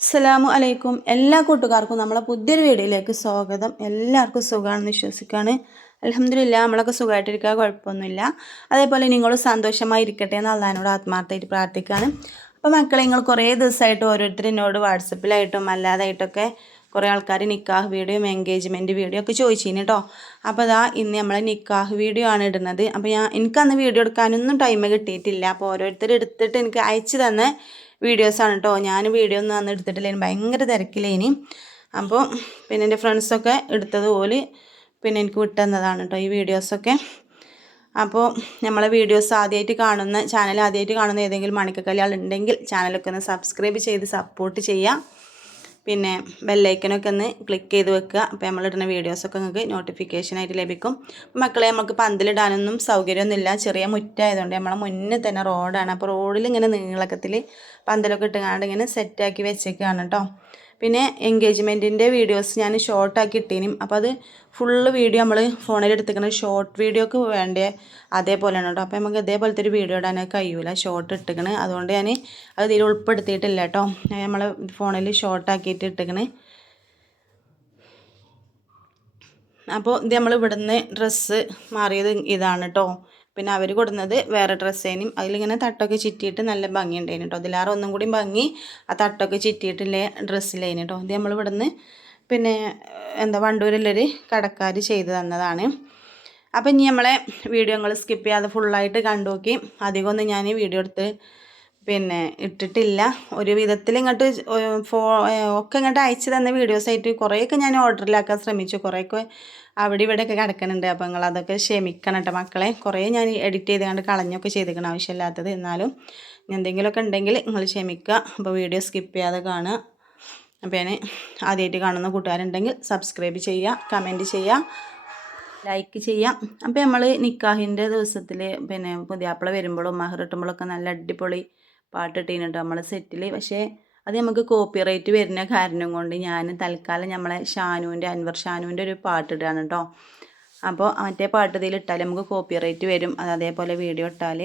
അസ്സലാമു അലൈക്കും. എല്ലാ കൂട്ടുകാർക്കും നമ്മളെ പുതിയൊരു വീഡിയോയിലേക്ക് സ്വാഗതം. എല്ലാവർക്കും സുഖമാണെന്ന് വിശ്വസിക്കുകയാണ്. അലഹമില്ല നമ്മളൊക്കെ സുഖമായിട്ടിരിക്കുക കുഴപ്പമൊന്നുമില്ല. അതേപോലെ നിങ്ങൾ സന്തോഷമായി ഇരിക്കട്ടെ എന്ന് അള്ളഹാനോട് ആത്മാർത്ഥമായിട്ട് പ്രാർത്ഥിക്കുകയാണ്. അപ്പോൾ മക്കളെ നിങ്ങൾ കുറേ ദിവസമായിട്ട് ഓരോരുത്തർ എന്നോട് വാട്സപ്പിലായിട്ടും അല്ലാതായിട്ടൊക്കെ കുറേ ആൾക്കാർ നിക്കാഹ് വീഡിയോ എൻഗേജ്മെന്റ് വീഡിയോ ഒക്കെ ചോദിച്ചിന് കേട്ടോ അപ്പോൾ അതാ ഇന്ന് നമ്മൾ നിക്കാഹ് വീഡിയോ ആണ് ഇടുന്നത്. അപ്പോൾ ഞാൻ എനിക്കന്ന് വീഡിയോ എടുക്കാനൊന്നും ടൈം കിട്ടിയിട്ടില്ല. അപ്പോൾ ഓരോരുത്തർ എടുത്തിട്ട് എനിക്ക് അയച്ചു തന്ന വീഡിയോസാണ് കേട്ടോ ഞാൻ വീഡിയോ ഒന്നും അന്ന് എടുത്തിട്ടില്ല. ഭയങ്കര തിരക്കിലേനി അപ്പോൾ പിന്നെ എന്റെ ഫ്രണ്ട്സൊക്കെ എടുത്തതുപോലെ പിന്നെ എനിക്ക് വിട്ടുതന്നതാണ് കേട്ടോ ഈ വീഡിയോസൊക്കെ അപ്പോൾ നമ്മളെ വീഡിയോസ് ആദ്യമായിട്ട് കാണുന്ന ചാനൽ ആദ്യമായിട്ട് കാണുന്ന ഏതെങ്കിലും മണിക്കക്കല്യാൾ ഉണ്ടെങ്കിൽ ചാനലൊക്കെ ഒന്ന് സബ്സ്ക്രൈബ് ചെയ്ത് സപ്പോർട്ട് ചെയ്യാം. പിന്നെ ബെല്ലൈക്കനൊക്കെ ഒന്ന് ക്ലിക്ക് ചെയ്ത് വെക്കുക. അപ്പോൾ നമ്മളിടുന്ന വീഡിയോസൊക്കെ നിങ്ങൾക്ക് നോട്ടിഫിക്കേഷനായിട്ട് ലഭിക്കും. മക്കളെ നമുക്ക് പന്തലിടാനൊന്നും സൗകര്യമൊന്നുമില്ല. ചെറിയ മുറ്റായതുകൊണ്ട് നമ്മളെ മുന്നേ തന്നെ റോഡാണ് അപ്പോൾ റോഡിൽ ഇങ്ങനെ നീളക്കത്തിൽ പന്തലൊക്കെ ഇട്ടുകൊണ്ട് ഇങ്ങനെ സെറ്റാക്കി വെച്ചേക്കാണ് കേട്ടോ പിന്നെ എൻഗേജ്മെന്റിന്റെ വീഡിയോസ് ഞാൻ ഷോർട്ടാക്കി ഇട്ടീനും. അപ്പോൾ അത് ഫുള്ള് വീഡിയോ നമ്മൾ ഫോണിൽ എടുത്തിരിക്കുന്നത് ഷോർട്ട് വീഡിയോക്ക് വേണ്ട അതേപോലെയാണ് കേട്ടോ അപ്പോൾ നമുക്ക് ഇതേപോലത്തെ ഒരു വീഡിയോ ഇടാൻ കഴിയൂല. ഷോർട്ട് ഇട്ടിക്കണ്. അതുകൊണ്ട് ഞാൻ അത് ഇതിൽ ഉൾപ്പെടുത്തിയിട്ടില്ല കേട്ടോ നമ്മൾ ഫോണിൽ ഷോർട്ടാക്കിയിട്ട് ഇട്ടിക്കണ്. അപ്പോൾ ഇത് നമ്മൾ ഇവിടുന്ന് ഡ്രസ്സ് മാറിയത് ഇതാണ് കേട്ടോ പിന്നെ അവർ കൊടുന്നത് വേറെ ഡ്രസ്സേനും അതിലിങ്ങനെ തട്ടൊക്കെ ചിറ്റിയിട്ട് നല്ല ഭംഗി ഉണ്ടായിന് കേട്ടോ അതിലാറ് ഒന്നും കൂടി ഭംഗി ആ തട്ടൊക്കെ ചിറ്റിയിട്ടില്ലേ ഡ്രസ്സിലേന് കേട്ടോ ഇത് നമ്മൾ ഇവിടുന്ന് പിന്നെ എന്താ വണ്ടൂരിലൊരു കടക്കാർ ചെയ്തു തന്നതാണ്. അപ്പം ഇനി നമ്മളെ വീഡിയോ നിങ്ങൾ സ്കിപ്പ് ചെയ്യാതെ ഫുള്ളായിട്ട് കണ്ടു നോക്കി അധികമൊന്നും ഞാൻ വീഡിയോ എടുത്ത് പിന്നെ ഇട്ടിട്ടില്ല. ഒരു വിധത്തിൽ ഇങ്ങോട്ട് ഫോ ഒക്കെ ഇങ്ങോട്ട് അയച്ചു തന്ന വീഡിയോസായിട്ട് കുറേയൊക്കെ ഞാൻ ഓർഡറിലാക്കാൻ ശ്രമിച്ചു. കുറേയൊക്കെ അവിടെ ഇവിടെയൊക്കെ കിടക്കുന്നുണ്ട്. അപ്പോൾ നിങ്ങൾ അതൊക്കെ ക്ഷമിക്കണം കേട്ടോ മക്കളെ. കുറേ ഞാൻ എഡിറ്റ് ചെയ്ത് കണ്ട് കളഞ്ഞൊക്കെ ചെയ്തിരിക്കണം. ആവശ്യമില്ലാത്തത് എന്നാലും എന്തെങ്കിലുമൊക്കെ ഉണ്ടെങ്കിൽ നിങ്ങൾ ക്ഷമിക്കുക. അപ്പോൾ വീഡിയോ സ്കിപ്പ് ചെയ്യാതെ കാണുക. അപ്പോൾ ഞാൻ ആദ്യമായിട്ട് കാണുന്ന കൂട്ടുകാരുണ്ടെങ്കിൽ സബ്സ്ക്രൈബ് ചെയ്യുക കമന്റ് ചെയ്യുക ലൈക്ക് ചെയ്യാം അപ്പോൾ നമ്മൾ നിക്കാഹിന്റെ ദിവസത്തിൽ പിന്നെ പുതിയാപ്പിള വരുമ്പോഴും മഹർ കിട്ടുമ്പോഴൊക്കെ നല്ല അടിപൊളി പാട്ടിട്ടീനുണ്ട് നമ്മൾ സെറ്റിൽ പക്ഷേ അത് നമുക്ക് കോപ്പി കോപ്പിറൈറ്റ് വരുന്ന കാരണം കൊണ്ട് ഞാൻ തൽക്കാലം നമ്മളെ ഷാനുവിന്റെ അൻവർ ഷാനുവിന്റെ ഒരു പാട്ടിടുകയാണ് കേട്ടോ അപ്പോൾ മറ്റേ പാട്ട് ഇതിൽ ഇട്ടാൽ നമുക്ക് കോപ്പിറൈറ്റ് വരും. അത് അതേപോലെ വീഡിയോ ഇട്ടാൽ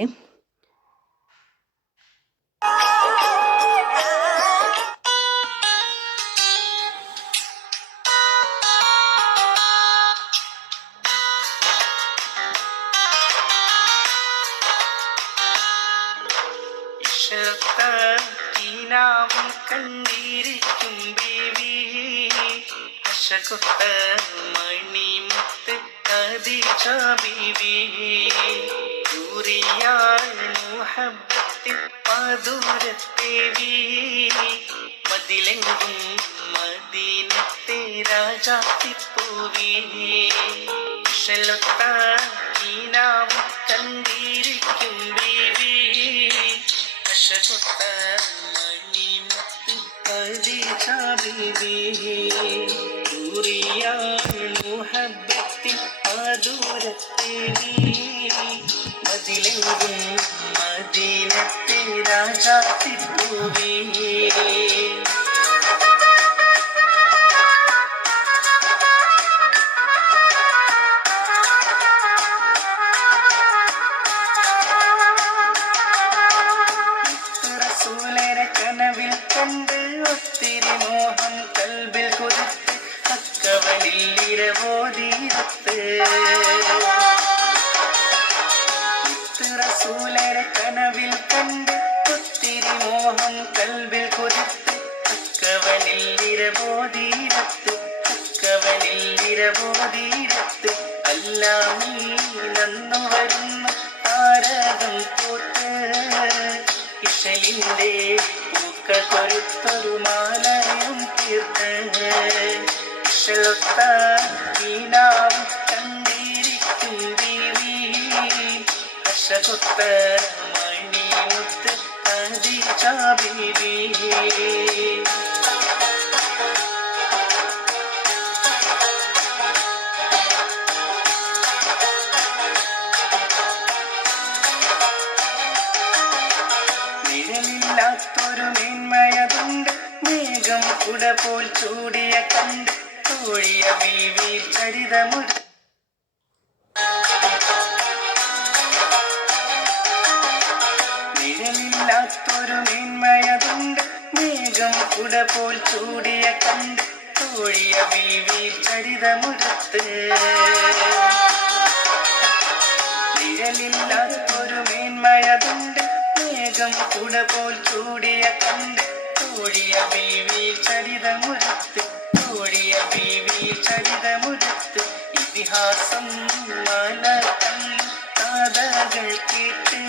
കണ്ടിരിക്കും ബീവി. അശകൊത്ത മണിമുത്ത് കദിജ ബീവി. ദൂരിയാൾ മുഹബത്തിൽ മതിലെങ്കും മദീനത്തെ രാജാത്തിപ്പൂവി. ഈനാവും കണ്ടിരിക്കും ബീവി. മണിമുത്ത് കദിജ ബീവി മുഹബത്തിൽ മധുരത്തേവി മതിലെങ്കും മദീനത്തെ രാജാത്തിപ്പൂവി അക്കവലിൽ ഇരവോതീരത്ത് അല്ലാമീ നന്നു വരുന്നു താരകം പോത്ത് ഇഷലിന്റെ പൂക്കൾ കൊരുത്തൊരു മാലയും തീർത്ത്. ഇഷലൊത്ത ഈനാവും കണ്ടിരിക്കും ദേവി. അശകൊത്ത മണിമുത്ത് കദിജ ബീവി ചരിതമുട നിഴലില്ലാത്തൊരു മേന്മയതുണ്ട്. മേഘം കുട പോൽ ചൂടിയ കണ്ട് തോഴിയ വീവിൽ ചരിതമുടുത്ത് നിഴലില്ലാത്തൊരു മേന്മയതുണ്ട്. മേഘം കുട പോൽ ചൂടിയ കണ്ട് തോഴിയ വീവിൽ ബീവിയിൽ ചരിതമുരത്ത് ഇതിഹാസം മലകം കഥകൾ കേട്ട്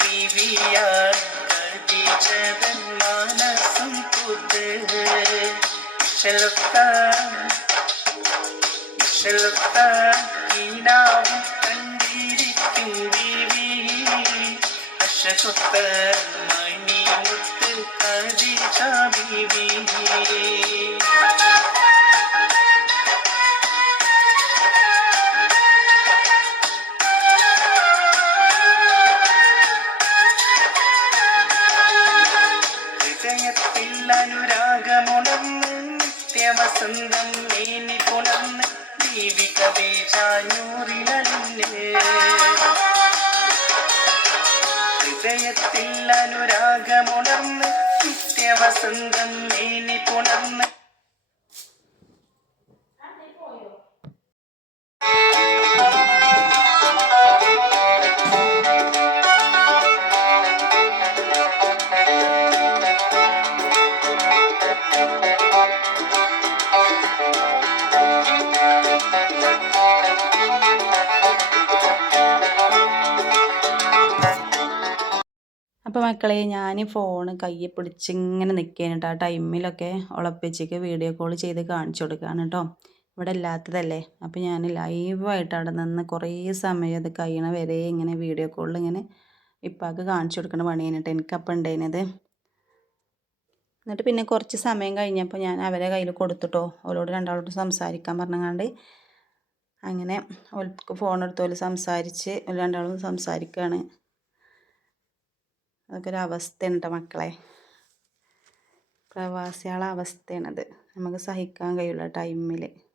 ബീവിയാർ ഖദീജതൻ മാനസം പുത് ഇഷലത്താൻ ഈനാവും കണ്ടിരിക്കും ബീവി അശകൊത്ത മണിമുത്ത് കദിജ ബീവി നിത്യവസന്തം മേനി പുണർന്ന് ജീവിക ഹൃദയത്തിൽ അനുരാഗമുണർന്ന് നിത്യവസന്തം മേനി പുണർന്ന് മക്കളെ ഞാൻ ഫോൺ കയ്യിൽ പിടിച്ചിങ്ങനെ നിൽക്കുകയാണ് കേട്ടോ ആ ടൈമിലൊക്കെ ഉളപ്പിച്ചേക്ക് വീഡിയോ കോൾ ചെയ്ത് കാണിച്ചു കൊടുക്കുകയാണ് കേട്ടോ ഇവിടെ ഇല്ലാത്തതല്ലേ? അപ്പോൾ ഞാൻ ലൈവായിട്ട് അവിടെ നിന്ന് കുറേ സമയം അത് കഴിയണ വരെ ഇങ്ങനെ വീഡിയോ കോളിൽ ഇങ്ങനെ ഇപ്പാക്ക് കാണിച്ചു കൊടുക്കണ പണിയാണ് കേട്ടോ എനിക്കപ്പം ഉണ്ടായിരുന്നത് എന്നിട്ട് പിന്നെ കുറച്ച് സമയം കഴിഞ്ഞപ്പോൾ ഞാൻ അവരെ കയ്യിൽ കൊടുത്തിട്ടോ അവളോട് രണ്ടാളോട് സംസാരിക്കാൻ പറഞ്ഞങ്ങാണ്ട് അങ്ങനെ ഓൾക്ക് ഫോൺ എടുത്തോൽ സംസാരിച്ച് രണ്ടാളും സംസാരിക്കുകയാണ് അതൊക്കെ ഒരു അവസ്ഥയാണ് കേട്ടോ മക്കളെ. പ്രവാസികളെ അവസ്ഥയാണത്. നമുക്ക് സഹിക്കാൻ കഴിയുള്ള ടൈമിൽ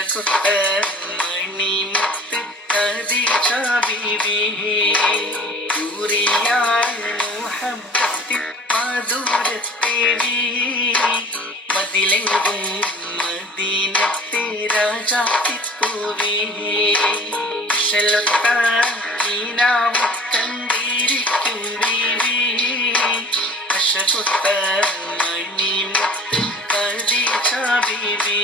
അശകൊത്ത മണിമുത്ത് മധുരത്തേവി മതിലെങ്കും മദീനത്തെ രാജാത്തിപ്പൂവി ഈനാവും കണ്ടിരിക്കും ബീവി അശകൊത്ത മണിമുത്ത് കദിജ ബീവി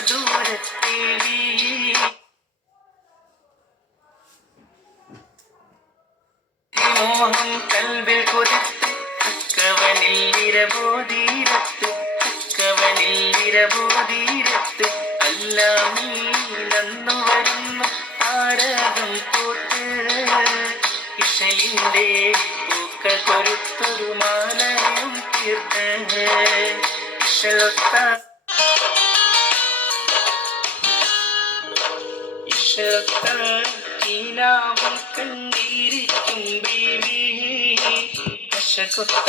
മധുരത്തേവി മോഹം കൽവിൽ കൊതിത്ത് നന്നു വരുന്നു താരകം പോട്ട് ഇഷലിന്റെ പൂക്കൾ കൊരുത്തൊരുമാ ഇഷലൊത്ത ഈനാവും കണ്ടിരിക്കും ബീവി അശകൊത്ത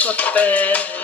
コッペ